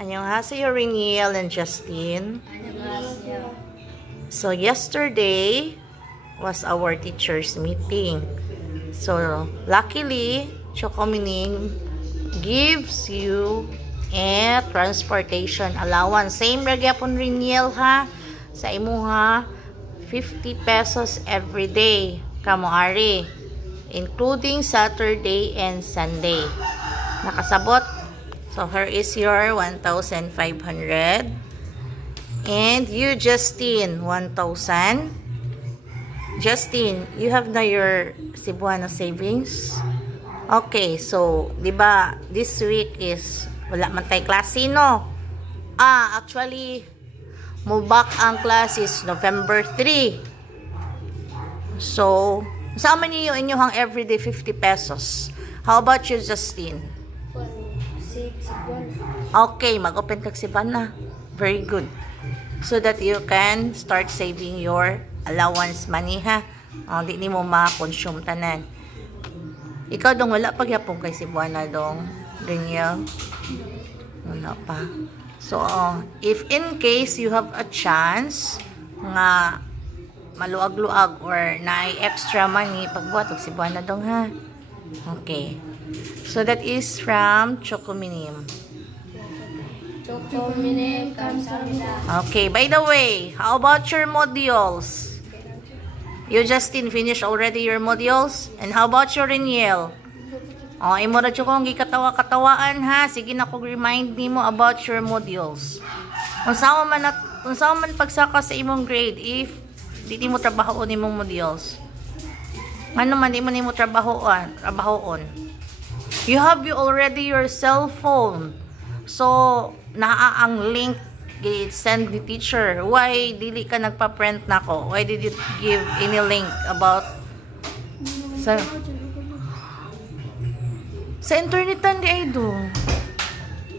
Annyeonghaseyo, Reniel and Justine. Annyeonghaseyo. So yesterday was our teachers meeting. So luckily, Chocomining gives you a transportation allowance. Same ra gyapon Reniel ha. Sa imuha 50 pesos every day. Kamoari. Including Saturday and Sunday. Nakasabot? So, here is your 1,500. And you, Justine, 1,000. Justine, you have na your Cebuana savings? Okay, so, di ba, this week is, wala man tayo klase, no? Actually, mubak ang class is November 3. So, sama niyo yung inyong everyday 50 pesos. How about you, Justine? Okay, mag-open kag Cebuana. Very good. So that you can start saving your allowance money, ha? Di ni mo ma-consume tanan. Ikaw dong wala pa gyapon kay Cebuana dong, Reniel? Wala pa. So, if in case you have a chance nga maluag-luag or naay extra money, pagbuhat og Cebuana dong, ha? Okay. So that is from Chocominim. Chocominim, kamsahamnida. Okay, by the way, how about your modules? You, Justine, finished already your modules? And how about your Reniel? Imo ra jud kong gikatawa-katawaan ha. Sige na kog remind nimo about your modules. Unsa man pagsaka sa imong grade if di mo trabahoon imong modules. Ano man di mo nimo trabahoon. You have already your cell phone. So, naa ang link send the teacher. Why dili ka nagpa-print nako? Why did you give any link about sa internetan di ay do?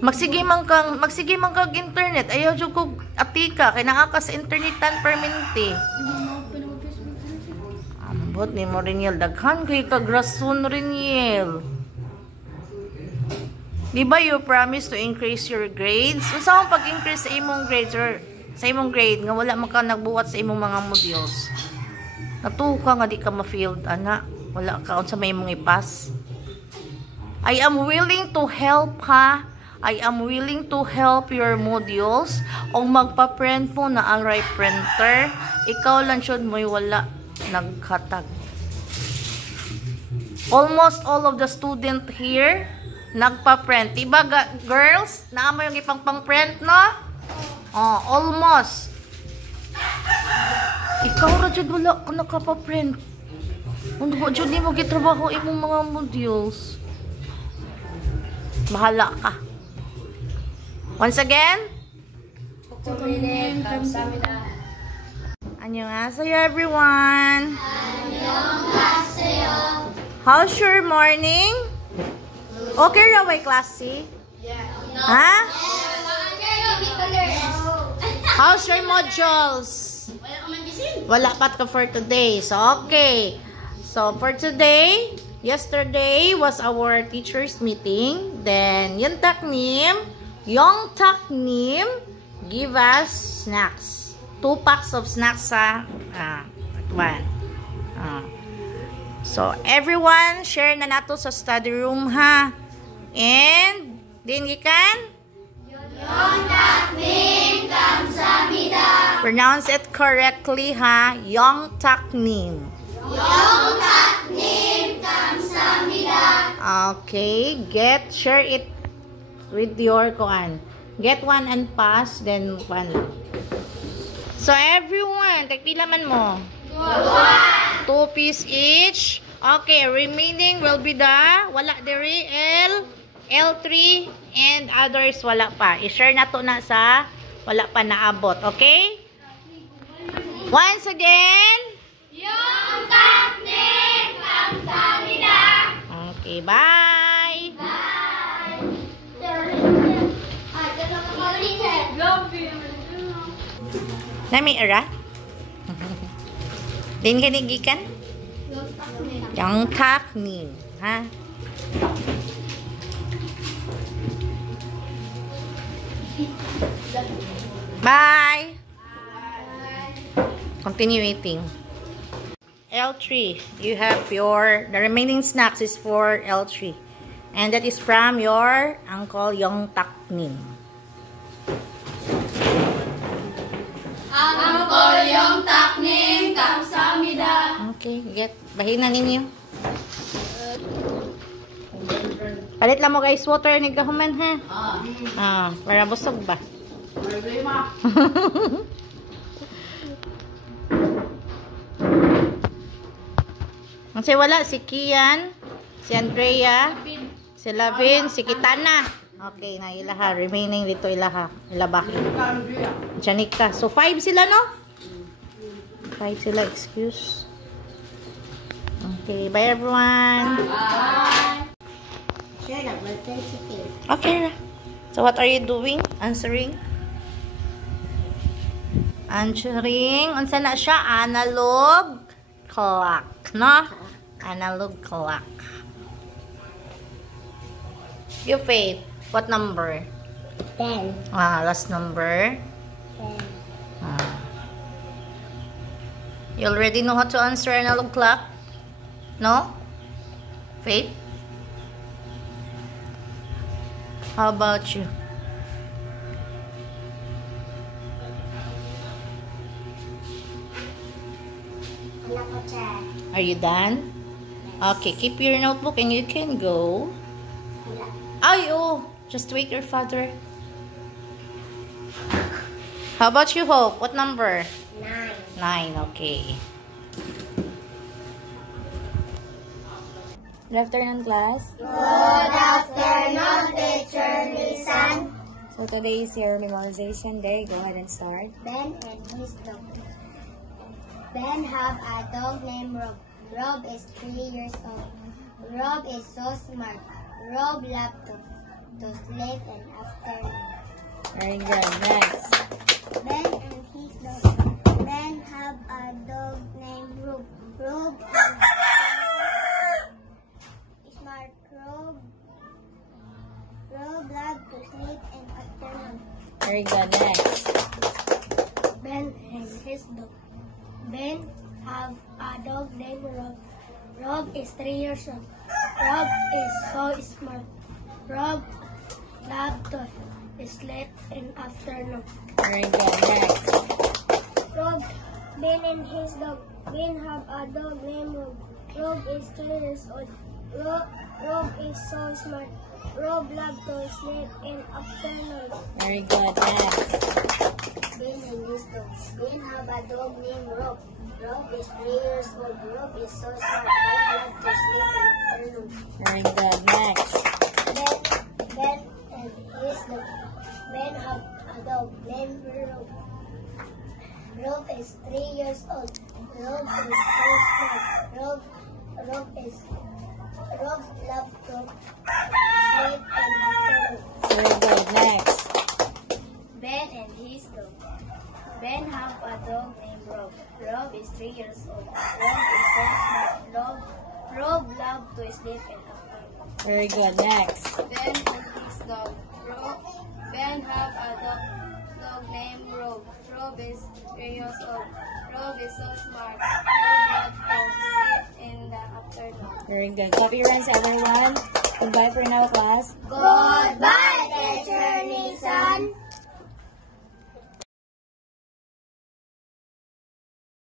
Magsige man kag internet. Ayaw jud kog atika kay naa ka sa internetan permanente. Ambot ni mo Reniel, daghan kay kag rason Reniel. Di ba you promise to increase your grades? Unsa man pag-increase sa imong grades or sa imong grade nga wala man ka nagbuhat sa imong mga modules? Natuka nga di ka ma-failed ana. Wala ka unsa may imong ipas. I am willing to help ha. I am willing to help your modules. O magpa-print mo na ang right printer. Ikaw lang syud mo'y wala naghatag. Almost all of the student here nagpa-print. Diba, girls? Naamo yung ipang-print, no? Almost. Ikaw ra jud wala ka nakapa-print. Ano ba jud mo gitrabaho imong mga modules? Bahala ka. Once again? Chocominim, kamsahamnida. Annyeonghaseyo, everyone. Annyeonghaseyo. How's your morning? Okay ra way klase? Yeah. Ha? How's your modules? Wala pat ka for today. So, okay. So, for today, yesterday was our teachers meeting. Then, yung taknim give us snacks. 2 packs of snacks sa one. So, everyone, share na nato sa study room, ha? And, din gikan? Yung taknim, kamsahamnida. Pronounce it correctly, ha? Yung taknim. Yung taknim, kamsahamnida. Okay, share it with your koan. Get one and pass, then one lang. So, everyone, tagpila man mo? 2 piece each. Okay, remaining will be the wala diri L3 and others wala pa. I-share na to na sa wala pa naabot. Okay? Once again. Yung taknim, kamsahamnida. Okay, bye. Bye. Nami era? Din kanigikan? Yung taknim, ha? Bye! Continue eating. L3, you have the remaining snacks is for L3. And that is from your Uncle Yong Tak Nim. Uncle Yong Tak Nim, kamsahamnida. Okay, bahin na ninyo. Palit lang mo guys, water ni kahuman ha. Para busog ba? Kasi wala si Kian, si Andrea, si Lavin, si Kitana. Okay, na ilaha. Remaining dito ilaha. Ilabahin. Janika. So, 5 sila, no? 5 sila, excuse. Okay, bye everyone. Bye. Okay. So, what are you doing? Answering? Unsa na siya? Analog clock, no? Analog clock. You Faith, what number? 10. Last number. 10. You already know how to answer analog clock? No? Faith? How about you? Are you done? Okay, keep your notebook and you can go. Ay, oh, just wait your father. How about you, Hope? What number? 9. 9, okay. Good afternoon, class. Good afternoon, Teacher Lisan. So today is your memorization day. Go ahead and start. Ben and his dog. Ben have a dog named Rob. Rob is 3 years old. Rob is so smart. Rob loved to sleep and afternoon. Very good. Next. Ben and his dog. Ben have a dog named Rob. Rob is smart. Rob loved to sleep and afternoon. Very good. Next. Ben and his dog. Ben have a dog named Rob. Rob is 3 years old. Rob is so smart. Rob loves to sleep in afternoon. Very good. Next. Ben and his dog. Ben have a dog named Rob. Rob is 3 years old. Rob is so smart. Rob loves to sleep in afternoon. Very good. Next. Ben and his dog. Ben have a dog named Rob. Rob is 3 years old. Rob is so smart. Rob loves to sleep in afternoon. Very good. Next. Ben and his dog. Ben have a dog named Rob. Rob is 3 years old. Rob is so smart. Rob loves to sleep in afternoon. Very good. Next. Ben and his dog. Ben have a dog named Rob. Rob is 3 years old. Rob is so smart. Rob loves to sleep in afternoon. Very good. Next. Ben and his dog. Ben have a dog named Rob. Rob is 3 years old. Rob is so smart. Rob loves to sleep in the afternoon. Very good. Copy your runs, everyone. Goodbye for now, class. Goodbye, Teacher Nisan.